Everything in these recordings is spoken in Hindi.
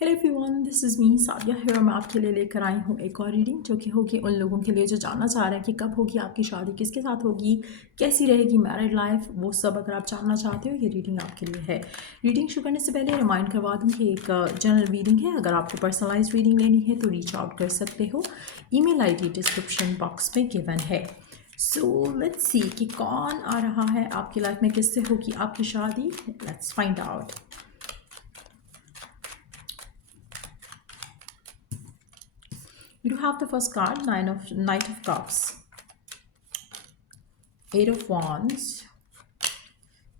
Hello everyone, this is me Sadia है और मैं आपके लिए लेकर आई हूँ एक और रीडिंग जो कि होगी उन लोगों के लिए जो जानना चाह रहे हैं कि कब होगी आपकी शादी, किसके साथ होगी, कैसी रहेगी मैरिड लाइफ, वो सब अगर आप जानना चाहते हो ये रीडिंग आपके लिए है। रीडिंग शुरू करने से पहले रिमाइंड करवा दूँ कि एक जनरल रीडिंग है। अगर आपको पर्सनलाइज रीडिंग लेनी है तो रीच आउट कर सकते हो। ईमेल आईडी डिस्क्रिप्शन बॉक्स में गिवन है। सो लेट्स सी कि कौन आ रहा है आपकी लाइफ में, किससे होगी आपकी शादी। Let's find out. You have the first card, Knight of Cups, Eight of Wands,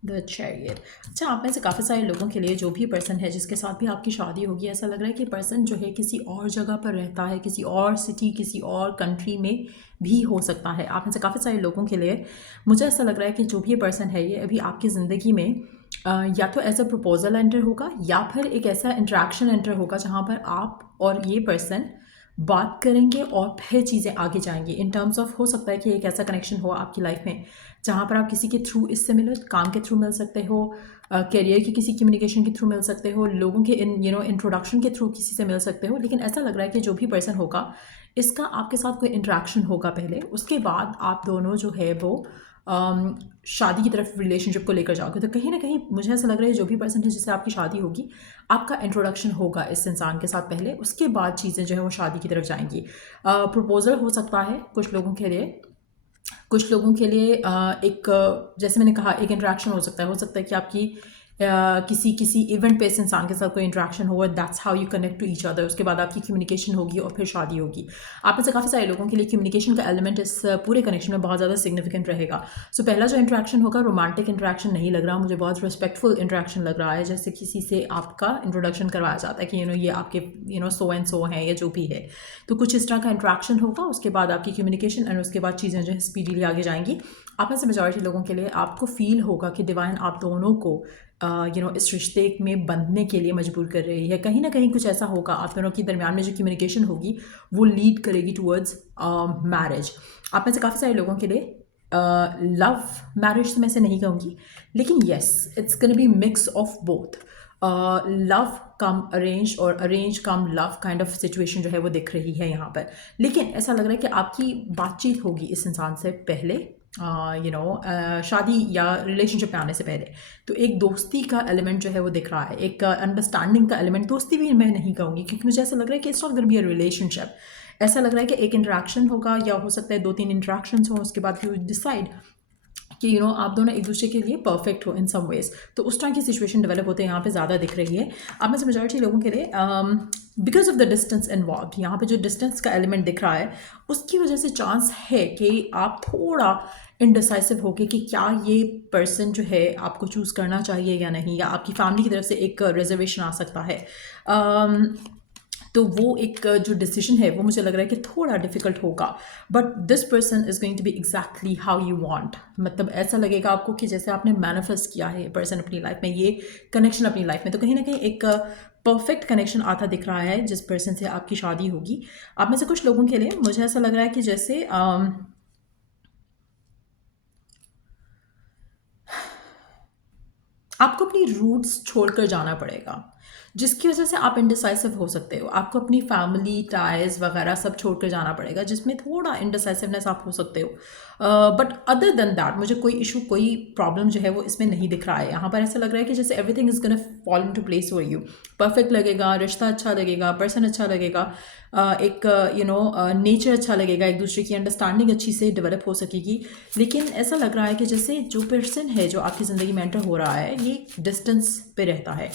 the chariot. अच्छा, आप में से काफ़ी सारे लोगों के लिए जो भी पर्सन है जिसके साथ भी आपकी शादी होगी, ऐसा लग रहा है कि पर्सन जो है किसी और जगह पर रहता है, किसी और सिटी, किसी और कंट्री में भी हो सकता है। आप में से काफ़ी सारे लोगों के लिए मुझे ऐसा लग रहा है कि जो भी ये पर्सन है ये अभी आपकी ज़िंदगी में या तो एज अ प्रपोजल एंटर होगा या फिर एक ऐसा इंट्रैक्शन एंटर होगा जहाँ पर आप और ये पर्सन बात करेंगे और फिर चीज़ें आगे जाएंगी। इन टर्म्स ऑफ हो सकता है कि एक ऐसा कनेक्शन हो आपकी लाइफ में जहाँ पर आप किसी के थ्रू इससे मिलो, काम के थ्रू मिल सकते हो, करियर की किसी कम्युनिकेशन के थ्रू मिल सकते हो, लोगों के इंट्रोडक्शन के थ्रू किसी से मिल सकते हो। लेकिन ऐसा लग रहा है कि जो भी पर्सन होगा इसका आपके साथ कोई इंट्रैक्शन होगा पहले, उसके बाद आप दोनों जो है वो शादी की तरफ रिलेशनशिप को लेकर जाओगे। तो कहीं ना कहीं मुझे ऐसा लग रहा है जो भी पर्सन है जिससे आपकी शादी होगी, आपका इंट्रोडक्शन होगा इस इंसान के साथ पहले, उसके बाद चीज़ें जो है वो शादी की तरफ जाएंगी। प्रपोजल हो सकता है कुछ लोगों के लिए, कुछ लोगों के लिए एक जैसे मैंने कहा एक इंट्रैक्शन हो सकता है कि आपकी किसी इवेंट पे इस इंसान के साथ कोई इंट्रैक्शन हो, that's how you connect to each other. उसके बाद आपकी कम्युनिकेशन होगी और फिर शादी होगी। आप में से काफ़ी सारे लोगों के लिए कम्युनिकेशन का एलिमेंट इस पूरे कनेक्शन में बहुत ज़्यादा सिग्निफिकेंट रहेगा। सो पहला जो इंट्रैक्शन होगा रोमांटिक इंट्रैक्शन नहीं लग रहा मुझे, बहुत रिस्पेक्टफुल इंट्रैक्शन लग रहा है, जैसे किसी से आपका इंट्रोडक्शन करवाया जाता है कि ये आपके सो एंड सो हैं या जो भी है। तो कुछ इस तरह का इंट्रैक्शन होगा, उसके बाद आपकी कम्युनिकेशन एंड उसके बाद चीज़ें जो है स्पीडीली आगे जाएंगी। आप में से मेजॉरिटी लोगों के लिए आपको फील होगा कि डिवाइन आप दोनों को इस रिश्ते में बंधने के लिए मजबूर कर रही है। कहीं ना कहीं कुछ ऐसा होगा आप दोनों के दरमियान में जो कम्युनिकेशन होगी वो लीड करेगी टूवर्ड्स मैरिज। आप में से काफ़ी सारे लोगों के लिए लव मैरिज तो मैं से नहीं कहूँगी, लेकिन yes it's gonna be mix of both. Love come arrange और arrange come love kind of situation जो है वो दिख रही है यहाँ पर। लेकिन ऐसा लग रहा है कि आपकी बातचीत होगी इस इंसान से पहले, शादी या रिलेशनशिप में आने से पहले। तो एक दोस्ती का एलिमेंट जो है वो दिख रहा है, एक अंडरस्टैंडिंग का एलिमेंट। दोस्ती भी मैं नहीं कहूँगी क्योंकि मुझे ऐसा लग रहा है कि it's not gonna be a relationship. ऐसा लग रहा है कि एक इंटरेक्शन होगा या हो सकता है 2-3 इंटरेक्शंस हो, उसके बाद यू डिसाइड कि आप दोनों एक दूसरे के लिए परफेक्ट हो इन सम वेज। तो उस तरह की सिचुएशन डेवलप होते हैं यहाँ पे ज़्यादा दिख रही है। आप में से मेजॉरिटी लोगों के लिए because of the distance involve, यहाँ पे जो डिस्टेंस का एलिमेंट दिख रहा है उसकी वजह से चांस है कि आप थोड़ा इनडिसाइसिव हो कि क्या ये पर्सन जो है आपको चूज़ करना चाहिए या नहीं, या आपकी फैमिली की तरफ से एक रिजर्वेशन आ सकता है। तो वो एक जो डिसीजन है वो मुझे लग रहा है कि थोड़ा डिफिकल्ट होगा, but this person is going to be exactly how you want. मतलब ऐसा लगेगा आपको कि जैसे आपने मैनिफेस्ट किया है पर्सन अपनी लाइफ में, ये कनेक्शन अपनी लाइफ में। तो कहीं ना कहीं एक परफेक्ट कनेक्शन आता दिख रहा है जिस पर्सन से आपकी शादी होगी। आप में से कुछ लोगों के लिए मुझे ऐसा लग रहा है कि जैसे आपको अपनी रूट्स छोड़कर जाना पड़ेगा, जिसकी वजह से आप इनडिसाइसिव हो सकते हो। आपको अपनी फैमिली टाइज वगैरह सब छोड़कर जाना पड़ेगा, जिसमें थोड़ा इनडिसाइसिवनेस आप हो सकते हो। बट अदर देन दैट मुझे कोई इशू, कोई प्रॉब्लम जो है वो इसमें नहीं दिख रहा है। यहाँ पर ऐसा लग रहा है कि जैसे everything is gonna fall into place for you. Perfect लगेगा, रिश्ता अच्छा लगेगा, पर्सन अच्छा लगेगा, एक नेचर अच्छा लगेगा, एक दूसरे की अंडरस्टैंडिंग अच्छी से डेवलप हो सकेगी। लेकिन ऐसा लग रहा है कि जैसे जो पर्सन है जो आपकी ज़िंदगी में एंटर हो रहा है ये डिस्टेंस पे रहता है,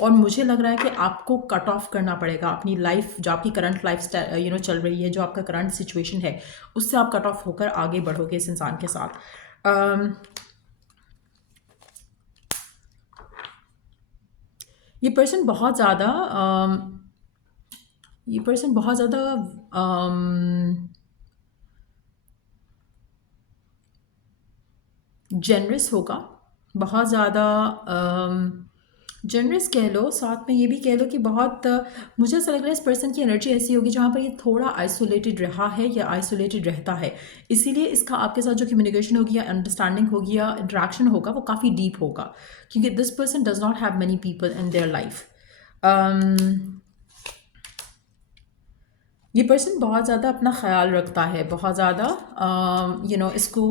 और मुझे लग रहा है कि आपको कट ऑफ करना पड़ेगा अपनी लाइफ, जो आपकी करंट लाइफ स्टाइल चल रही है, जो आपका करंट सिचुएशन है उससे आप कट ऑफ होकर आगे बढ़ोगे इस इंसान के साथ। ये पर्सन बहुत ज़्यादा जेनरस होगा, बहुत ज़्यादा जनरस कह लो, साथ में ये भी कह लो कि बहुत मुझे ऐसा लग रहा है इस पर्सन की एनर्जी ऐसी होगी जहाँ पर ये थोड़ा आइसोलेटेड रहा है या आइसोलेटेड रहता है, इसीलिए इसका आपके साथ जो कम्युनिकेशन होगी या अंडरस्टैंडिंग होगी या इंटरेक्शन होगा वो काफ़ी डीप होगा, क्योंकि this person does not have many people in their life. ये पर्सन बहुत ज़्यादा अपना ख्याल रखता है, बहुत ज़्यादा इसको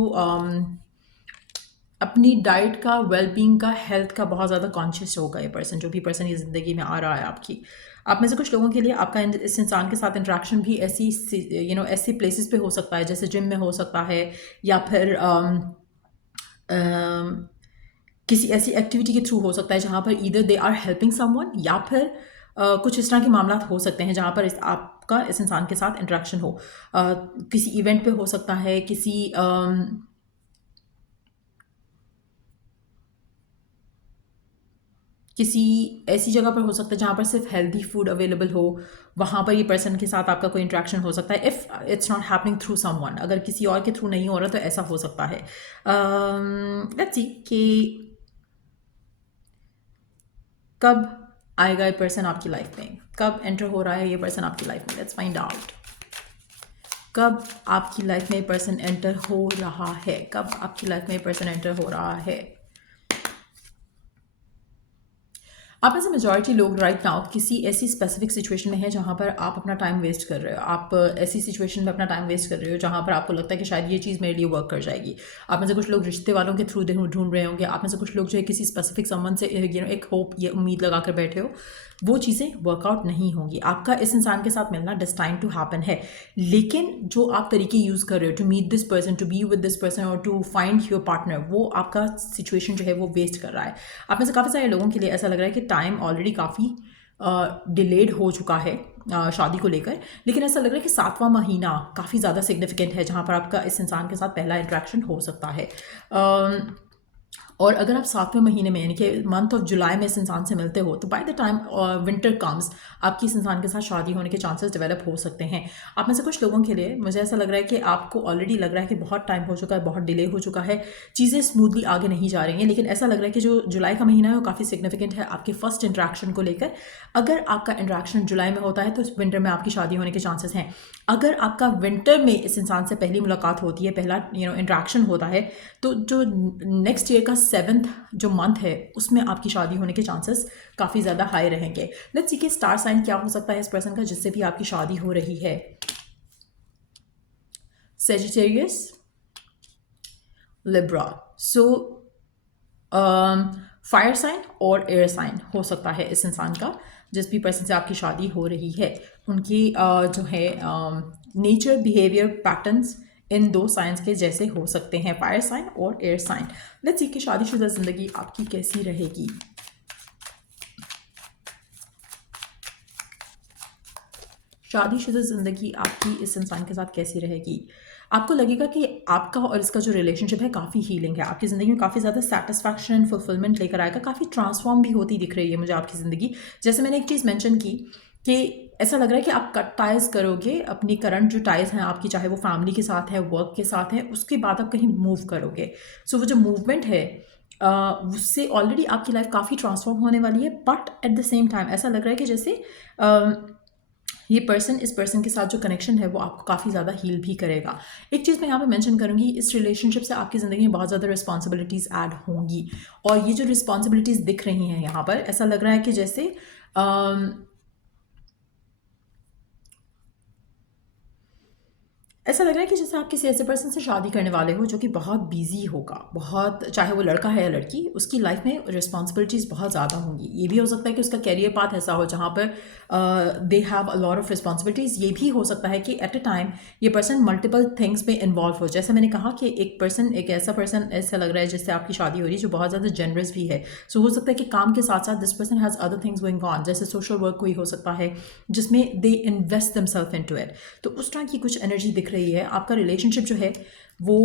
अपनी डाइट का, वेलबींग का, हेल्थ का बहुत ज़्यादा कॉन्शियस होगा ये पर्सन, जो भी पर्सन ये ज़िंदगी में आ रहा है आपकी। आप में से कुछ लोगों के लिए आपका इस इंसान के साथ इंटरेक्शन भी ऐसी ऐसी प्लेसेस पे हो सकता है, जैसे जिम में हो सकता है, या फिर किसी ऐसी एक्टिविटी के थ्रू हो सकता है जहाँ पर either they are helping someone, या फिर कुछ इस तरह के मामला हो सकते हैं जहाँ पर आपका इस इंसान के साथ इंटरेक्शन हो। किसी इवेंट पे हो सकता है, किसी ऐसी जगह पर हो सकता है जहाँ पर सिर्फ हेल्दी फूड अवेलेबल हो, वहाँ पर ये पर्सन के साथ आपका कोई इंटरेक्शन हो सकता है। If it's not happening through someone, अगर किसी और के थ्रू नहीं हो रहा तो ऐसा हो सकता है। लेट्स सी कि कब आएगा ये पर्सन आपकी लाइफ में, कब एंटर हो रहा है ये पर्सन आपकी लाइफ में। लेट्स फाइंड आउट कब आपकी लाइफ में ये पर्सन एंटर हो रहा है, कब आपकी लाइफ में ये पर्सन एंटर हो रहा है। आप में से मेजॉरिटी लोग राइट नाउ किसी ऐसी स्पेसिफिक सिचुएशन में है जहाँ पर आप अपना टाइम वेस्ट कर रहे हो। आप ऐसी सिचुएशन में अपना टाइम वेस्ट कर रहे हो जहाँ पर आपको लगता है कि शायद ये चीज़ मेरे लिए वर्क कर जाएगी। आप में से कुछ लोग रिश्ते वालों के थ्रू ढूंढ रहे होंगे। आप में से कुछ लोग जो है किसी स्पेसिफिक समवन से एक होप, ये उम्मीद लगा कर बैठे हो, वो चीज़ें वर्कआउट नहीं होंगी। आपका इस इंसान के साथ मिलना डेस्टाइन्ड टू हैपन है, लेकिन जो आप तरीके यूज़ कर रहे हो to meet this person, to be with this person और टू फाइंड योर पार्टनर, वो आपका सिचुएशन जो है वो वेस्ट कर रहा है। आप में से काफ़ी सारे लोगों के लिए ऐसा लग रहा है कि टाइम ऑलरेडी काफ़ी डिलेड हो चुका है शादी को लेकर, लेकिन ऐसा लग रहा है कि 7वां महीना काफ़ी ज़्यादा सिग्निफिकेंट है जहाँ पर आपका इस इंसान के साथ पहला इंट्रैक्शन हो सकता है। और अगर आप 7वें महीने में यानी कि मंथ ऑफ जुलाई में इस इंसान से मिलते हो, तो by the time winter comes आपकी इस इंसान के साथ शादी होने के चांसेस डेवलप हो सकते हैं। आप में से कुछ लोगों के लिए मुझे ऐसा लग रहा है कि आपको ऑलरेडी लग रहा है कि बहुत टाइम हो चुका है, बहुत डिले हो चुका है, चीज़ें स्मूथली आगे नहीं जा रही हैं, लेकिन ऐसा लग रहा है कि जो जुलाई का महीना है वो काफ़ी सिग्निफिकेंट है आपके फर्स्ट इंट्रैक्शन को लेकर। अगर आपका इंट्रैक्शन जुलाई में होता है तो विंटर में आपकी शादी होने के चांसेस हैं। अगर आपका विंटर में इस इंसान से पहली मुलाकात होती है, पहला इंट्रैक्शन होता है, तो जो नेक्स्ट ईयर का 7th जो मंथ है उसमें आपकी शादी होने के चांसेस काफ़ी ज़्यादा हाई रहेंगे। लेट्स सी कि स्टार साइन क्या हो सकता है इस पर्सन का जिससे भी आपकी शादी हो रही है। Sagittarius, Libra, so fire sign और एयर साइन हो सकता है इस इंसान का जिस भी पर्सन से आपकी शादी हो रही है। उनकी जो है नेचर, बिहेवियर पैटर्न्स इन दो साइंस के जैसे हो सकते हैं, फायर साइन और एयर साइन। लेट्स सी कि शादीशुदा ज़िंदगी आपकी कैसी रहेगी। शादीशुदा ज़िंदगी आपकी इस इंसान के साथ कैसी रहेगी। आपको लगेगा कि आपका और इसका जो रिलेशनशिप है काफ़ी हीलिंग है, आपकी ज़िंदगी में काफ़ी ज़्यादा सेटिस्फैक्शन एंड फुलफिलमेंट लेकर आएगा, काफ़ी ट्रांसफॉर्म भी होती दिख रही है मुझे आपकी ज़िंदगी। जैसे मैंने एक चीज़ मेंशन की कि ऐसा लग रहा है कि आप कट टाइज करोगे अपनी करंट जो टाइज हैं आपकी, चाहे वो फैमिली के साथ है, वर्क के साथ है, उसके बाद आप कहीं मूव करोगे। सो वो जो मूवमेंट है उससे ऑलरेडी आपकी लाइफ काफ़ी ट्रांसफॉर्म होने वाली है, but at the same time ऐसा लग रहा है कि जैसे ये पर्सन, इस पर्सन के साथ जो कनेक्शन है वो आपको काफ़ी ज़्यादा हील भी करेगा। एक चीज़ मैं यहाँ पे मेंशन करूँगी, इस रिलेशनशिप से आपकी ज़िंदगी में बहुत ज़्यादा रिस्पॉन्सिबिलिटीज़ ऐड होंगी, और ये जो रिस्पॉन्सिबिलिटीज़ दिख रही हैं यहाँ पर, ऐसा लग रहा है कि जैसे ऐसा लग रहा है कि जैसे आप किसी ऐसे पर्सन से शादी करने वाले हो जो कि बहुत बिजी होगा, बहुत, चाहे वो लड़का है या लड़की, उसकी लाइफ में रिस्पॉन्सिबिलिटीज़ बहुत ज़्यादा होंगी। ये भी हो सकता है कि उसका कैरियर पाथ ऐसा हो जहाँ पर they have a lot of responsibilities. ये भी हो सकता है कि एट अ टाइम ये पर्सन मल्टीपल थिंग्स में इन्वॉल्व हो। जैसे मैंने कहा कि एक ऐसा पर्सन ऐसा लग रहा है जिससे आपकी शादी हो रही है जो बहुत ज़्यादा जनरस भी है। सो हो सकता है कि काम के साथ साथ this person has other things going on, जैसे सोशल वर्क कोई हो सकता है जिसमें they invest themselves into it. तो उस तरह की कुछ एनर्जी दिख रही है। आपका रिलेशनशिप जो है वो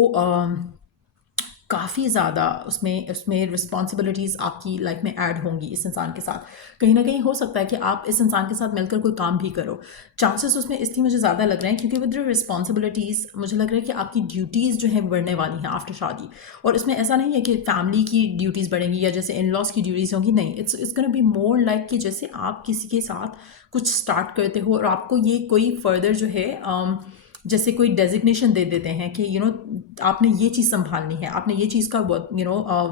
काफ़ी ज़्यादा उसमें रिस्पॉन्सिबिलिटीज़ आपकी लाइफ में ऐड होंगी इस इंसान के साथ। कहीं ना कहीं हो सकता है कि आप इस इंसान के साथ मिलकर कोई काम भी करो। चांसेस उसमें इसलिए मुझे ज़्यादा लग रहे हैं क्योंकि विद रिस्पॉन्सिबिलिटीज़ मुझे लग रहा है कि आपकी ड्यूटीज़ जो है बढ़ने वाली हैं आफ्टर शादी। और इसमें ऐसा नहीं है कि फैमिली की ड्यूटीज़ बढ़ेंगी या जैसे इन लॉज की ड्यूटीज़ होंगी, नहीं, it's gonna be more like कि जैसे आप किसी के साथ कुछ स्टार्ट करते हो और आपको ये कोई फर्दर जो है जैसे कोई डेजिग्नेशन दे देते हैं कि आपने ये चीज़ संभालनी है, आपने ये चीज़ का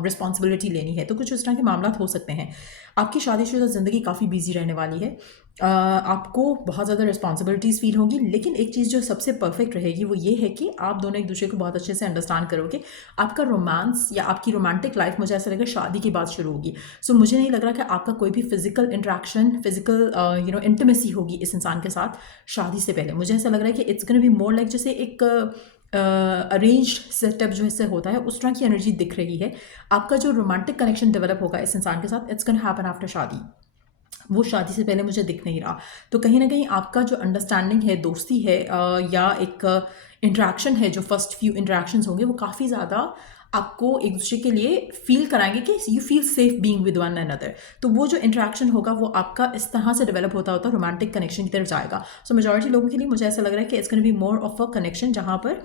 रिस्पॉन्सिबिलिटी लेनी है। तो कुछ उस तरह के मामला हो सकते हैं। आपकी शादीशुदा ज़िंदगी काफ़ी बिजी रहने वाली है। आपको बहुत ज़्यादा रिस्पॉन्सिबिलिटीज़ फील होंगी, लेकिन एक चीज़ जो सबसे परफेक्ट रहेगी वो ये है कि आप दोनों एक दूसरे को बहुत अच्छे से अंडरस्टैंड करोगे। आपका रोमांस या आपकी रोमांटिक लाइफ मुझे ऐसा लगा शादी के बाद शुरू होगी। सो मुझे नहीं लग रहा कि आपका कोई भी फिजिकल इंटरेक्शन, फिजिकल इंटीमेसी होगी इस इंसान के साथ शादी से पहले। मुझे ऐसा लग रहा है कि it's gonna be more like जैसे एक अरेंज सेटअप जो इससे होता है उस तरह की एनर्जी दिख रही है। आपका जो रोमांटिक कनेक्शन डेवलप होगा इस इंसान के साथ, इट्स गोना हैपन आफ्टर शादी। वो शादी से पहले मुझे दिख नहीं रहा। तो कहीं ना कहीं आपका जो अंडरस्टैंडिंग है, दोस्ती है, या एक इंटरेक्शन है, जो फर्स्ट फ्यू इंटरेक्शंस होंगे वो काफ़ी ज़्यादा आपको एक दूसरे के लिए फील कराएंगे कि you feel safe being with one another. तो वो जो इंटरेक्शन होगा वो आपका इस तरह से डेवलप होता होता रोमांटिक कनेक्शन की तरफ जाएगा। सो मेजॉरिटी लोगों के लिए मुझे ऐसा लग रहा है कि it's gonna be more of a connection जहाँ पर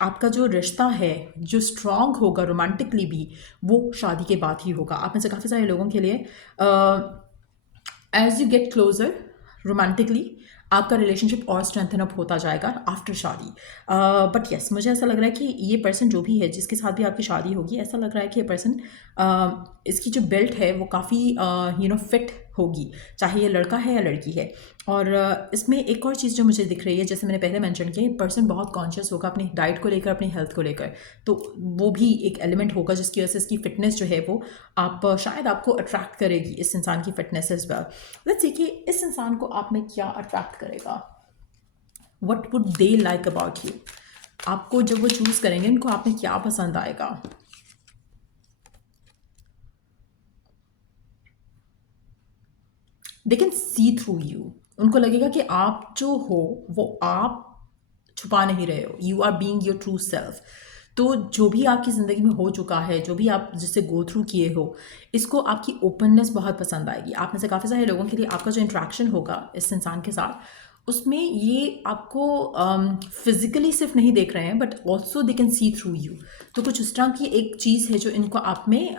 आपका जो रिश्ता है जो स्ट्रांग होगा रोमांटिकली भी, वो शादी के बाद ही होगा। आप में से काफ़ी सारे लोगों के लिए as you get closer romantically आपका रिलेशनशिप और स्ट्रेंथन अप होता जाएगा आफ्टर शादी। बट येस, मुझे ऐसा लग रहा है कि ये पर्सन जो भी है जिसके साथ भी आपकी शादी होगी, ऐसा लग रहा है कि ये पर्सन इसकी जो बेल्ट है वो काफ़ी फिट होगी, चाहे ये लड़का है या लड़की है। और इसमें एक और चीज़ जो मुझे दिख रही है, जैसे मैंने पहले मेंशन किया, ये पर्सन बहुत कॉन्शियस होगा अपनी डाइट को लेकर, अपनी हेल्थ को लेकर। तो वो भी एक एलिमेंट होगा जिसकी वजह से इसकी फिटनेस जो है वो शायद आपको अट्रैक्ट करेगी, इस इंसान की fitness as well. Let's see कि इस इंसान को आप में क्या अट्रैक्ट करेगा। What would they like about you. आपको जब वो चूज़ करेंगे इनको आप में क्या पसंद आएगा। They can see through you. उनको लगेगा कि आप जो हो वो आप छुपा नहीं रहे हो, you are being your true self. तो जो भी आपकी ज़िंदगी में हो चुका है, जो भी आप जिससे गो थ्रू किए हो, इसको आपकी ओपननेस बहुत पसंद आएगी। आप में से काफ़ी सारे लोगों के लिए आपका जो इंट्रैक्शन होगा इस इंसान के साथ, उसमें ये आपको फिजिकली सिर्फ नहीं देख रहे हैं but also they can see through you. तो कुछ उस तरह की एक चीज़ है जो इनको आप में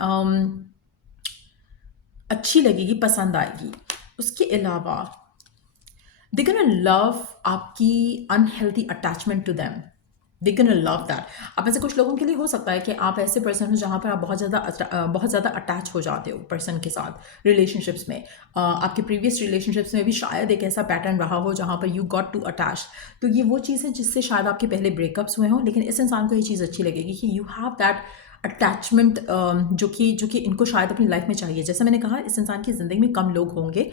अच्छी लगेगी, पसंद आएगी। उसके अलावा दे कैन लव आपकी unhealthy attachment to them. They can love that. आप ऐसे कुछ लोगों के लिए हो सकता है कि आप ऐसे पर्सन हो जहाँ पर आप बहुत ज़्यादा अटैच हो जाते हो पर्सन के साथ रिलेशनशिप्स में। आपके प्रीवियस रिलेशनशिप्स में भी शायद एक ऐसा पैटर्न रहा हो जहाँ पर यू गॉट टू अटैच। तो ये वो चीज़ है जिससे शायद आपके पहले ब्रेकअप्स हुए हों, लेकिन इस इंसान को ये चीज़ अच्छी लगेगी कि यू हैव दैट अटैचमेंट, जो कि इनको शायद अपनी लाइफ में चाहिए। जैसे मैंने कहा, इस इंसान की ज़िंदगी में कम लोग होंगे,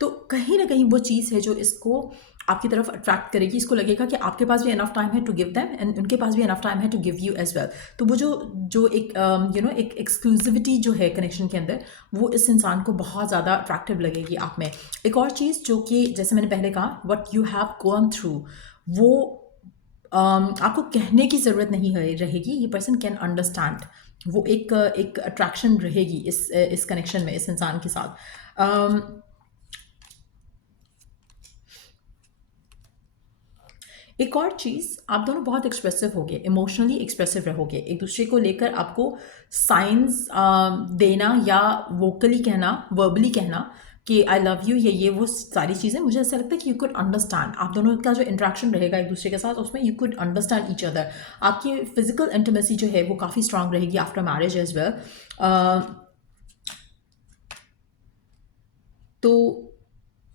तो कहीं ना कहीं वो चीज़ है जो इसको आपकी तरफ अट्रैक्ट करेगी। इसको लगेगा कि आपके पास भी एनफ टाइम है टू गिव दैम एंड उनके पास भी एनफ टाइम है to give you as well. तो वो जो एक एक एक्सक्लूसिविटी जो है कनेक्शन के अंदर, वो इस इंसान को बहुत ज़्यादा अट्रैक्टिव लगेगी आप में। एक और चीज़ जो कि जैसे मैंने पहले कहा, what you have gone through, वो आपको कहने की ज़रूरत नहीं रहेगी। ये पर्सन कैन अंडरस्टैंड। वो एक अट्रैक्शन रहेगी इस कनेक्शन में इस इंसान के साथ। एक और चीज़, आप दोनों बहुत एक्सप्रेसिव होगे, इमोशनली एक्सप्रेसिव रहोगे। एक दूसरे को लेकर आपको साइंस देना या वोकली कहना, वर्बली कहना कि आई लव यू, ये वो सारी चीज़ें, मुझे ऐसा लगता है कि यू कुड अंडरस्टैंड। आप दोनों का जो इंट्रैक्शन रहेगा एक दूसरे के साथ, उसमें you could understand each other. आपकी फिजिकल इंटीमेसी जो है वो काफ़ी स्ट्रांग रहेगी आफ्टर मैरिज एज वेल। तो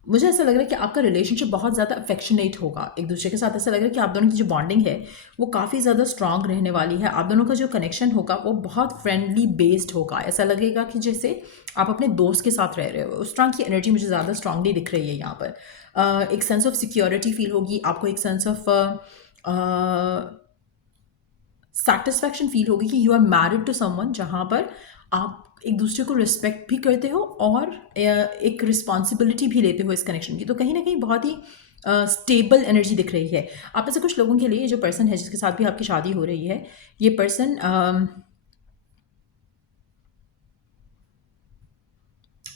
मुझे ऐसा लग रहा है कि आपका रिलेशनशिप बहुत ज़्यादा अफेक्शनेट होगा एक दूसरे के साथ। ऐसा लग रहा है कि आप दोनों की जो बॉन्डिंग है वो काफ़ी ज़्यादा स्ट्रांग रहने वाली है। आप दोनों का जो कनेक्शन होगा वो बहुत फ्रेंडली बेस्ड होगा। ऐसा लगेगा कि जैसे आप अपने दोस्त के साथ रह रहे हो। उस तरह की एनर्जी मुझे ज़्यादा स्ट्रांगली दिख रही है यहाँ पर। एक सेंस ऑफ सिक्योरिटी फील होगी आपको, एक सेंस ऑफ सेटिस्फैक्शन फील होगी कि you are married to someone, जहाँ पर आप एक दूसरे को रिस्पेक्ट भी करते हो और एक रिस्पॉन्सिबिलिटी भी लेते हो इस कनेक्शन की। तो कहीं ना कहीं बहुत ही स्टेबल एनर्जी दिख रही है। आप ऐसे कुछ लोगों के लिए जो पर्सन है जिसके साथ भी आपकी शादी हो रही है, ये पर्सन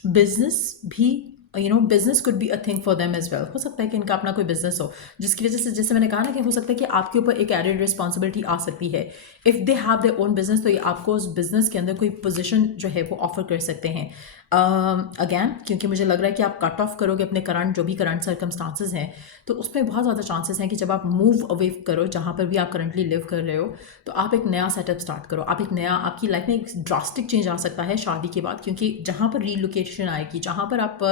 बिजनेस भी, business could be a thing for them as well. हो सकता है कि इनका अपना कोई बिजनेस हो जिसकी वजह से, जैसे मैंने कहा ना, कि हो सकता है कि आपके ऊपर एक एडेड रिस्पॉन्सिबिलिटी आ सकती है। If they have their own business, तो ये आपको उस बिजनेस के अंदर कोई पोजीशन जो है वो ऑफर कर सकते हैं। अगैन क्योंकि मुझे लग रहा है कि आप कट ऑफ करोगे अपने करंट जो भी करंट सर्कमस्टांसेस हैं, तो उसमें बहुत ज़्यादा चांसेस हैं कि जब आप मूव अवे करो जहाँ पर भी आप करंटली लिव कर रहे हो, तो आप एक नया सेटअप स्टार्ट करो। आप एक नया, आपकी लाइफ में एक ड्रास्टिक चेंज आ सकता है शादी के बाद, क्योंकि जहाँ पर रीलोकेशन आएगी, जहाँ पर आप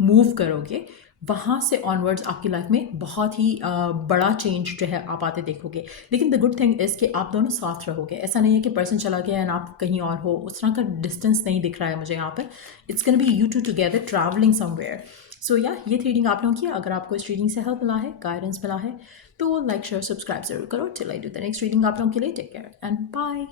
मूव करोगे, वहाँ से ऑनवर्ड्स आपकी लाइफ में बहुत ही बड़ा चेंज जो है आप आते देखोगे। लेकिन द गुड थिंग इज़ कि आप दोनों साथ रहोगे। ऐसा नहीं है कि पर्सन चला गया एंड आप कहीं और हो, उस तरह का डिस्टेंस नहीं दिख रहा है मुझे यहाँ पर। It's can be you to together travelling somewhere. So या ये रीडिंग आप लोगों की, अगर आपको इस रीडिंग से हेल्प मिला है, गाइडेंस मिला है, तो लाइक शेयर सब्सक्राइब जरूर करो। Till I do the next reading आप लोगों के लिए, टेक केयर एंड बाय।